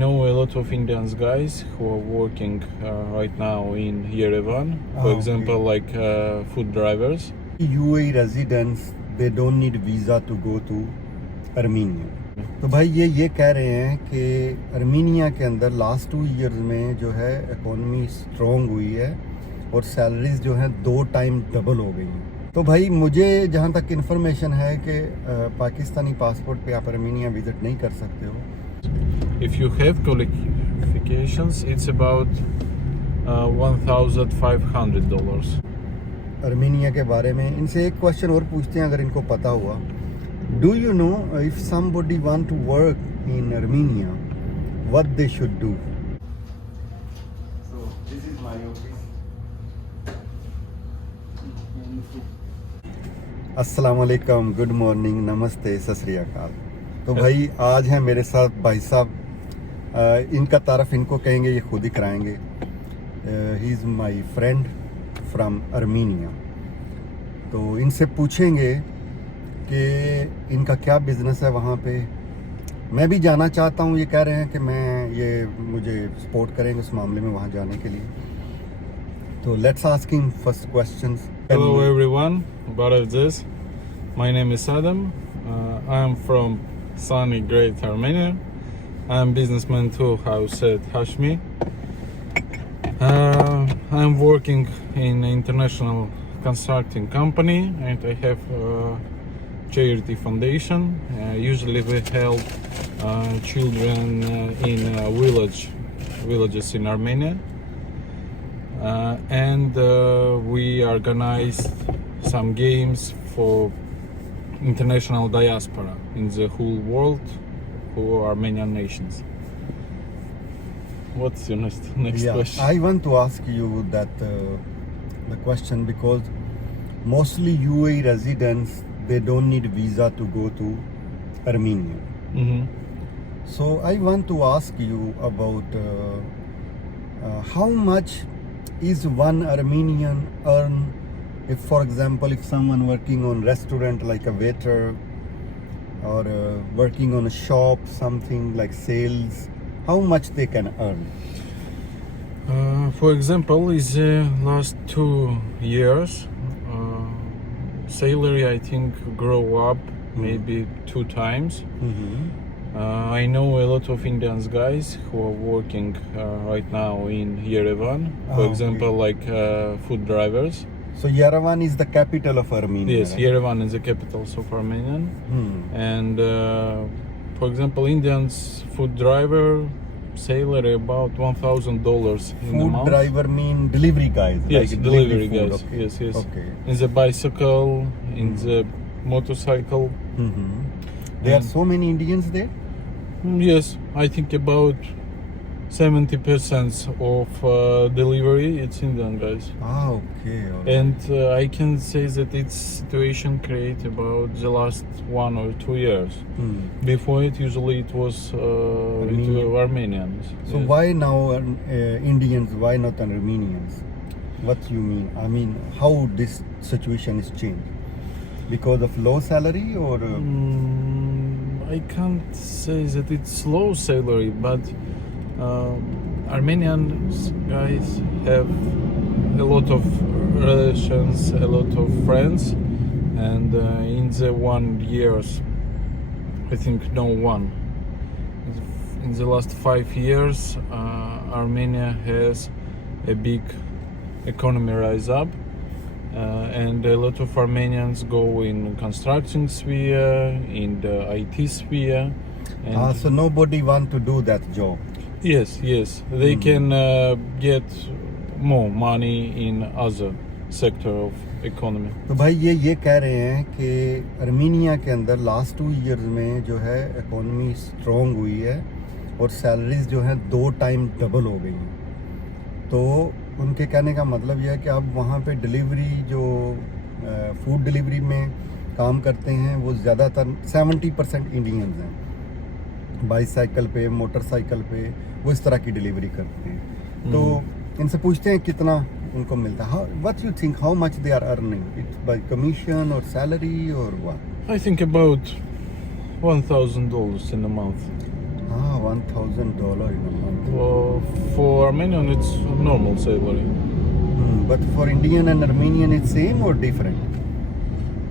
know a lot of Indians guys who are working right now in Yerevan, for example, like food drivers. UAE residents, they don't need visa to go to Armenia. तो भाई ये कह रहे हैं कि अर्मीनिया के अंदर last 2 years में जो है इकोनॉमी स्ट्रॉन्ग हुई है और सैलरीज जो हैं 2 टाइम डबल हो गई हैं। तो भाई मुझे जहाँ तक इन्फॉर्मेशन है कि पाकिस्तानी पासपोर्ट पे आप अर्मीनिया विजिट नहीं कर सकते हो। If you have qualifications, it's about $1,500. Armenia के बारे में इनसे एक क्वेश्चन और पूछते हैं अगर इनको पता हुआ। Do you know if somebody want to work in Armenia, what they should do? So this is my office. अस्सलाम वालेकुम, गुड मॉर्निंग, नमस्ते, सत श्री अकाल। तो भाई आज हैं मेरे साथ भाई साहब, इनका तारफ़ इनको कहेंगे, ये खुद ही कराएंगे। He is my friend from Armenia. तो इनसे पूछेंगे कि इनका क्या बिज़नेस है वहाँ पे। मैं भी जाना चाहता हूँ, ये कह रहे हैं कि मुझे सपोर्ट करेंगे उस मामले में वहाँ जाने के लिए। तो let's ask him first questions. Hello everyone, about this. My name is Adam. I am from sunny great Armenia. I am businessman too, how said Hashmi. I am working in an international consulting company and I have charity foundation. Usually we help children in villages in Armenia, and we organized some games for international diaspora in the whole world who are Armenian nations. What's your next question? I want to ask you that the question because mostly UAE residents, they don't need visa to go to Armenia. Mm-hmm. So I want to ask you about how much is one Armenian earn if, for example, if someone working on restaurant like a waiter or working on a shop, something like sales, how much they can earn? For example, is the last 2 years salary I think grow up maybe 2 times. I know a lot of Indians guys who are working right now in Yerevan, for example, like food drivers. So Yerevan is the capital of Armenia. Yes, right? Yerevan is the capital of Armenian. And for example, Indians food driver salary about $1,000 in a month. Food driver mean delivery guys? Yes, like delivery food, guys. okay. Yes. Okay. In the bicycle, in the motorcycle. There are so many Indians there? Yes, I think about 70% of delivery it's Indian guys. Okay. Right. And I can say that its situation created about the last 1 or 2 years. Before it usually it was Armenians. So yes. why now Indians? Why not Armenians? What you mean? I mean, how this situation is changed? Because of low salary or? I can't say that it's low salary, but Armenian guys have a lot of relations, a lot of friends, and in the 1 years, I think no one. In the last 5 years, Armenia has a big economy rise up. And a lot of Armenians go in construction sphere, in the IT sphere. And so nobody want to do that job. Yes, they can get more money in other sector of economy. तो भाई ये कह रहे हैं कि अर्मीनिया के अंदर last 2 years में जो है इकोनॉमी स्ट्रॉन्ग हुई है और सैलरीज जो हैं 2 टाइम डबल हो गई हैं। तो उनके कहने का मतलब यह है कि अब वहाँ पे डिलीवरी जो फूड डिलीवरी में काम करते हैं वो ज़्यादातर 70% इंडियंस हैं। बाईसाइकिल पे, मोटरसाइकिल पे वो इस तरह की डिलीवरी करते हैं। तो इनसे पूछते हैं कितना उनको मिलता है। What you think how much they are earning? It's by commission और सैलरी और what? I think about $1,000 in a month. $1,000 in a month. For Armenian, it's normal salary. But for Indian and Armenian, it's same or different?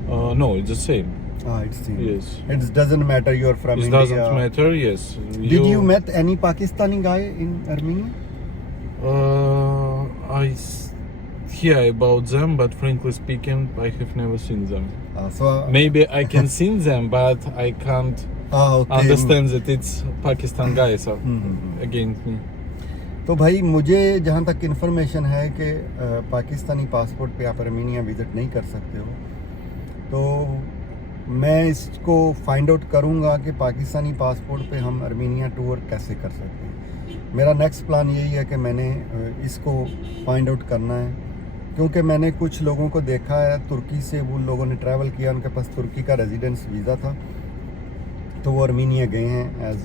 No, it's the same. It's same. Yes. It doesn't matter you're from It India. doesn't matter. Yes. Did you met any Pakistani guy in Armenia? Hear about them, but frankly speaking, I have never seen them. So Maybe I can see them, but I can't okay. understand that it's Pakistan guys against me. तो भाई मुझे जहाँ तक information है कि Pakistani passport पे आप Armenia visit नहीं कर सकते हो, तो मैं इसको फाइंड आउट करूँगा कि पाकिस्तानी पासपोर्ट पे हम आर्मेनिया टूर कैसे कर सकते हैं। मेरा नेक्स्ट प्लान यही है कि मैंने इसको फाइंड आउट करना है, क्योंकि मैंने कुछ लोगों को देखा है तुर्की से, वो लोगों ने ट्रैवल किया, उनके पास तुर्की का रेजिडेंस वीज़ा था, तो वो आर्मेनिया गए हैं। एज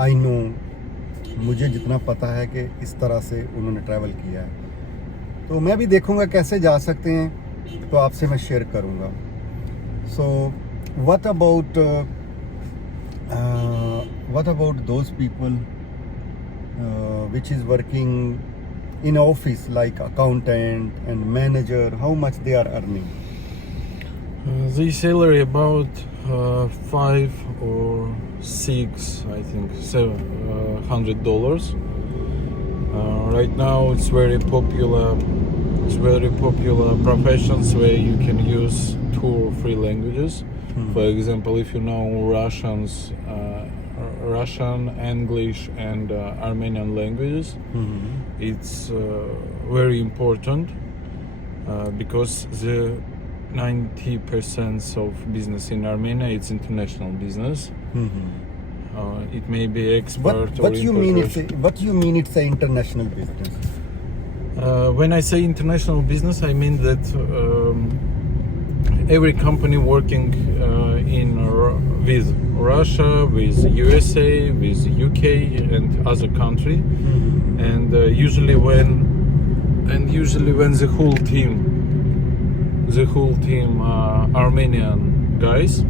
आई नो, मुझे जितना पता है कि इस तरह से उन्होंने ट्रैवल किया है, तो मैं भी देखूंगा कैसे जा सकते हैं, तो आपसे मैं शेयर करूंगा। So what about those people which is working in office like accountant and manager, how much they are earning? The salary about $5 or $6, I think, $700. Right now, it's very popular. It's very popular professions where you can use 2 or 3 languages. For example, if you know Russian, English, and Armenian languages, it's very important because the 90% of business in Armenia, it's international business. It may be export What or you mean importation. what you mean it's an international business? When I say international business, I mean that every company working with Russia, with USA, with UK, and other country, and usually when the whole team Armenian guys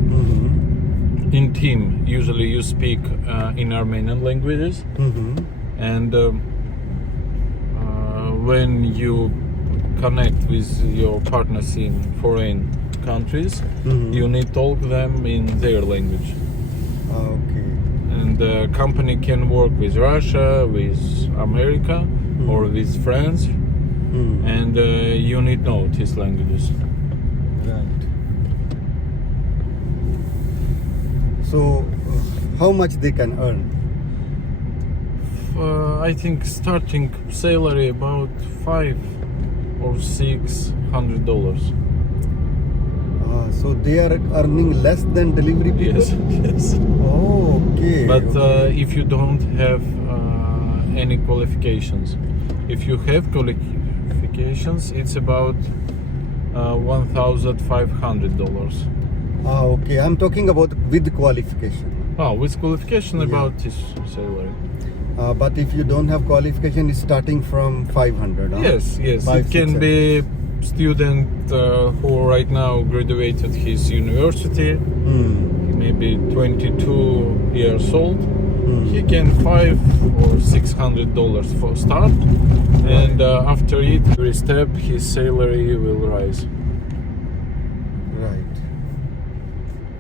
in team, usually you speak in Armenian languages, and when you connect with your partners in foreign countries, you need to talk them in their language. Okay. And the company can work with Russia, with America, or with France, and you need to know these languages. Right. So, how much they can earn? I think starting salary about $500 or $600. So they are earning less than delivery people? Yes. Oh, okay. But okay. if you don't have any qualifications, if you have qualifications, it's about $1,500. Okay. I'm talking about with qualification. With qualification, about this salary. But if you don't have qualification, it's starting from 500. Yes. 5, It can 6, be student who right now graduated his university. He may be 22 years old. He can $500 or $600 for start, and after it, every step, his salary will rise. Right.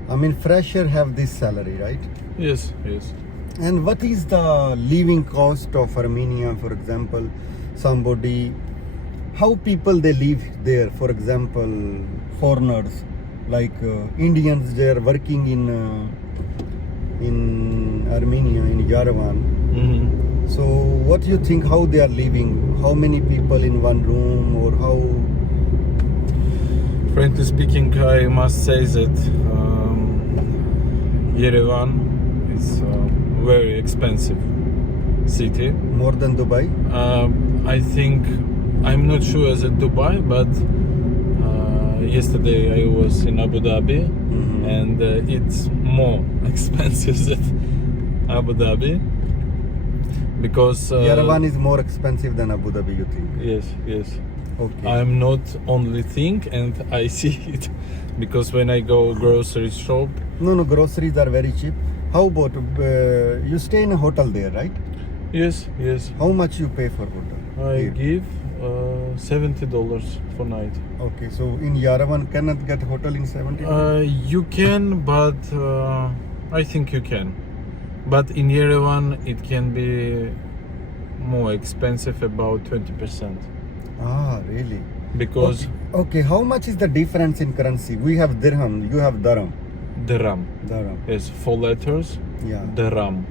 I mean, fresher have this salary, right? Yes. And what is the living cost of Armenia, for example? How people they live there, for example, foreigners, like Indians, they are working in Armenia, in Yerevan. So what do you think, how they are living? How many people in one room, or how? Frankly speaking, I must say that Yerevan is very expensive city. More than Dubai? I think, I'm not sure as in Dubai, but yesterday I was in Abu Dhabi, and it's more expensive than Abu Dhabi, because Yerevan is more expensive than Abu Dhabi, you think? Yes. Okay. I'm not only think, and I see it, because when I go grocery shop. No, groceries are very cheap. How about you stay in a hotel there, right? Yes, yes. How much you pay for hotel? I here? give $70 for night. Okay, so in Yerevan cannot get hotel in 70? You can, but I think you can. But in Yerevan, it can be more expensive, about 20%. Ah, really? Because Okay, how much is the difference in currency? We have dirham, you have dirham. dirham Dirham. is 4 letters. Yeah. Dirham.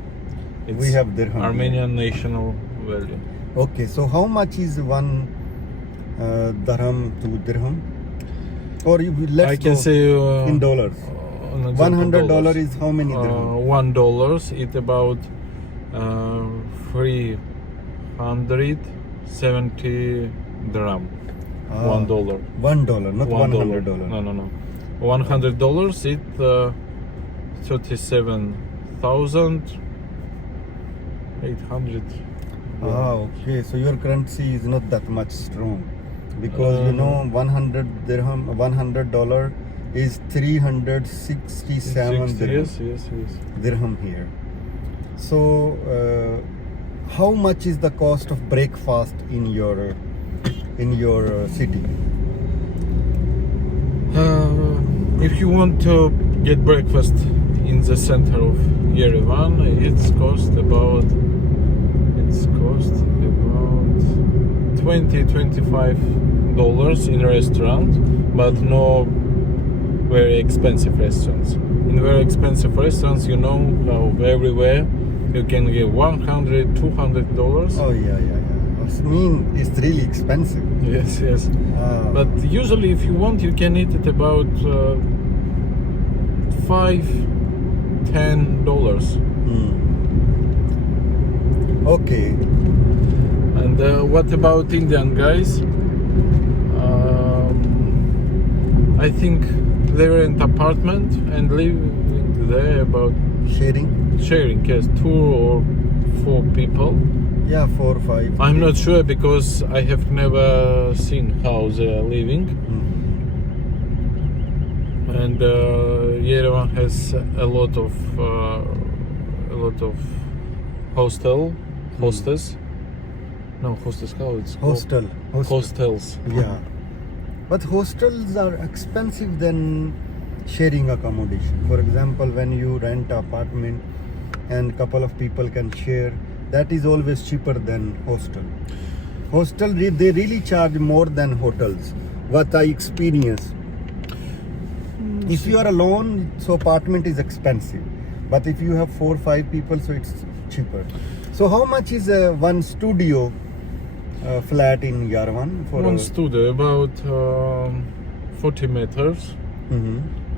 It's We have dirham. Armenian national value. Okay, so how much is one dirham to dirham? Or let's I can go say in dollars. an example, $100 is how many dirham? $1 is about 370 dirham. Ah, $1. $1, not $1. $100. No. $100 is 37,800. Ah, okay. So your currency is not that much strong, because you know 100 dirham, $100 is 367 dirham. Yes. Dirham here. So how much is the cost of breakfast in your city? If you want to get breakfast in the center of Yerevan, it's cost about $20-25 in restaurant, but no very expensive restaurants. In very expensive restaurants, you know how everywhere you can get $100-200. Oh yeah. I mean, it's really expensive. Yes. Ah. But usually, if you want, you can eat it about $5-10. Okay. And what about Indian guys? I think they rent apartment and live there about Sharing? sharing, yes, 2 or 4 people. Yeah, 4 or 5. I'm not sure because I have never seen how they are living. And Yerevan has a lot of hostess. No, hostess. How it's called? Hostels. Yeah, but hostels are expensive than sharing accommodation. For example, when you rent an apartment and couple of people can share, that is always cheaper than hostel. Hostel, they really charge more than hotels, what I experience. If you are alone, so apartment is expensive, but if you have 4 or 5 people, so it's cheaper. So how much is one studio flat in Yerevan? For one studio about 40 meters.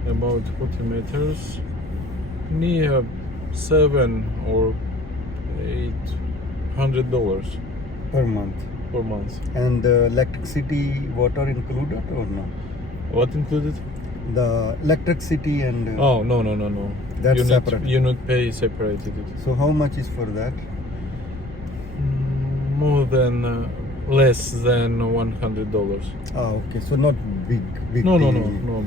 About 40 meters, near $700 or $800 per month. per month. And electricity, water included or no? What included? The electricity and Oh no. That's you separate. You not pay separated it. So how much is for that? More than less than $100. Ah, okay. So not big. No deal.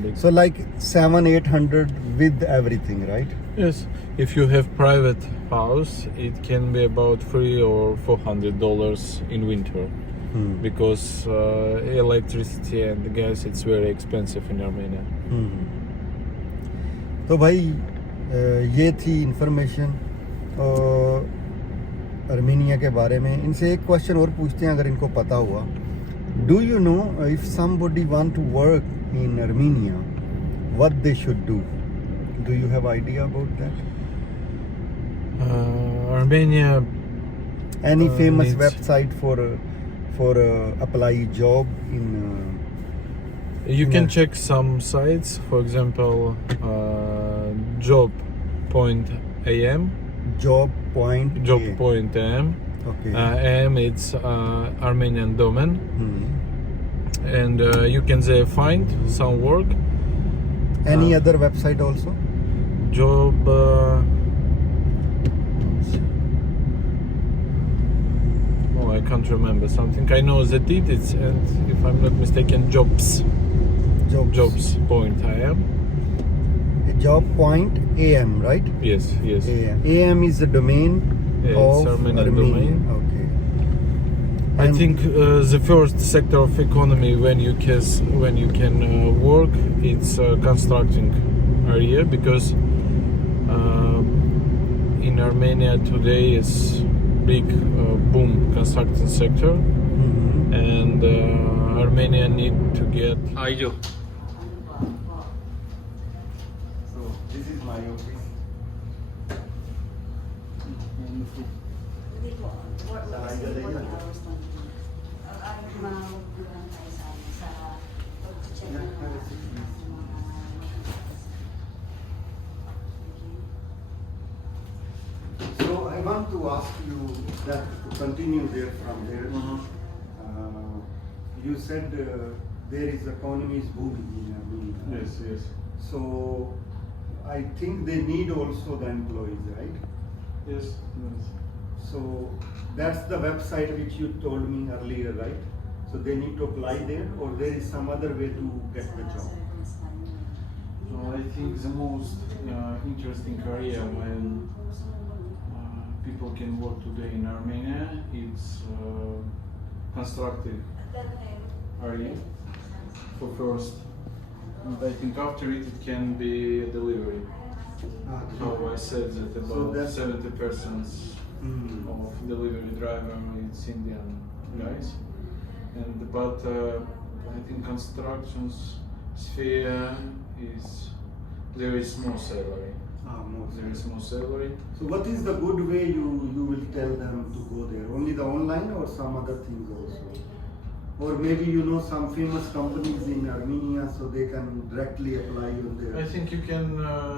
big. So like 700-800 with everything, right? Yes, if you have private house, it can be about $300 or $400 in winter, because electricity and gas, it's very expensive in Armenia. तो भाई ये थी information Armenia के बारे में. इनसे एक question और पूछते हैं अगर इनको पता हुआ. Do you know if somebody want to work in Armenia what they should do? Do you have idea about that? Armenia. Any famous needs... website for apply job in? You can check some sites. For example, job.am. Job.am. Okay. AM it's Armenian domain, and you can there find some work. Any other website also? Job. I can't remember something. I know the digits, and if I'm not mistaken, jobs.am. job point AM, right? Yes, yes. AM is the domain Yeah, of it's Armenian Armenia. domain. Okay. I And- think the first sector of economy when you can work, it's constructing area, because in Armenia today is big boom construction sector, Mhm. and Armenia need to get. Ayo. So this is my office. So I want to ask you that to continue there from there. You said there is economy is booming in Armenia. Yes, yes. So I think they need also the employees, right? Yes, yes. So that's the website which you told me earlier, right? So they need to apply there, or there is some other way to get the job? I think the most interesting area when people can work today in Armenia, it's constructive area for first. And I think after it, it can be a delivery. So I said that about 70% of delivery driver it's Indian guys, but I think constructions sphere is there is more salary. There is more salary. So what is the good way you will tell them to go there? Only the online or some other things also? Or maybe you know some famous companies in Armenia, so they can directly apply on there. I think you can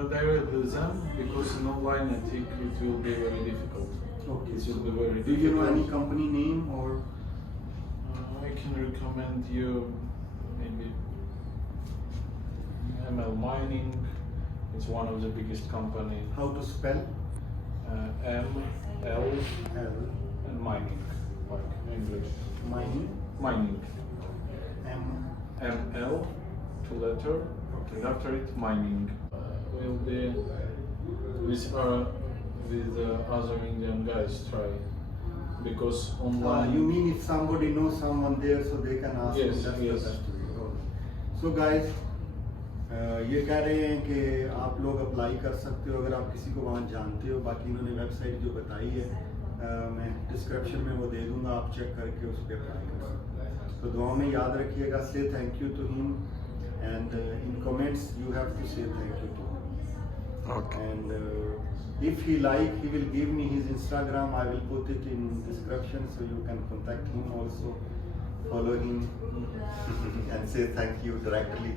directly them, because in online I think it will be very difficult. Okay. It will be very Do difficult. you know any company name or? I can recommend you maybe ML Mining. It's one of the biggest company. How to spell? M, L, L. and mining, like English. Mining. Mining. M. M, L, two letter. Okay. And after it, mining. Will be with other Indian guys try, because online. You mean if somebody knows someone there, so they can ask? Yes, them, that's yes. the best way. So guys, ये कह रहे हैं कि आप लोग apply कर सकते हो अगर आप किसी को वहाँ जानते हो। बाकी इन्होंने वेबसाइट जो बताई है मैं डिस्क्रिप्शन में वो दे दूँगा, आप चेक करके उस पर अप्लाई कर सकते हो। तो दुआ में याद रखिएगा, say thank you to him, and in comments you have to say thank you to him. Okay. And if he like, he will give me his Instagram. I will put it in description so you can contact him also, follow him, and say thank you directly.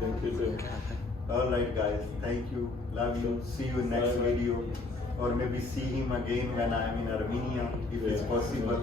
Thank you. All right, guys. Thank you. Love you. See you in next Bye-bye. video, or maybe see him again when I am in Armenia, if it's Yeah. possible.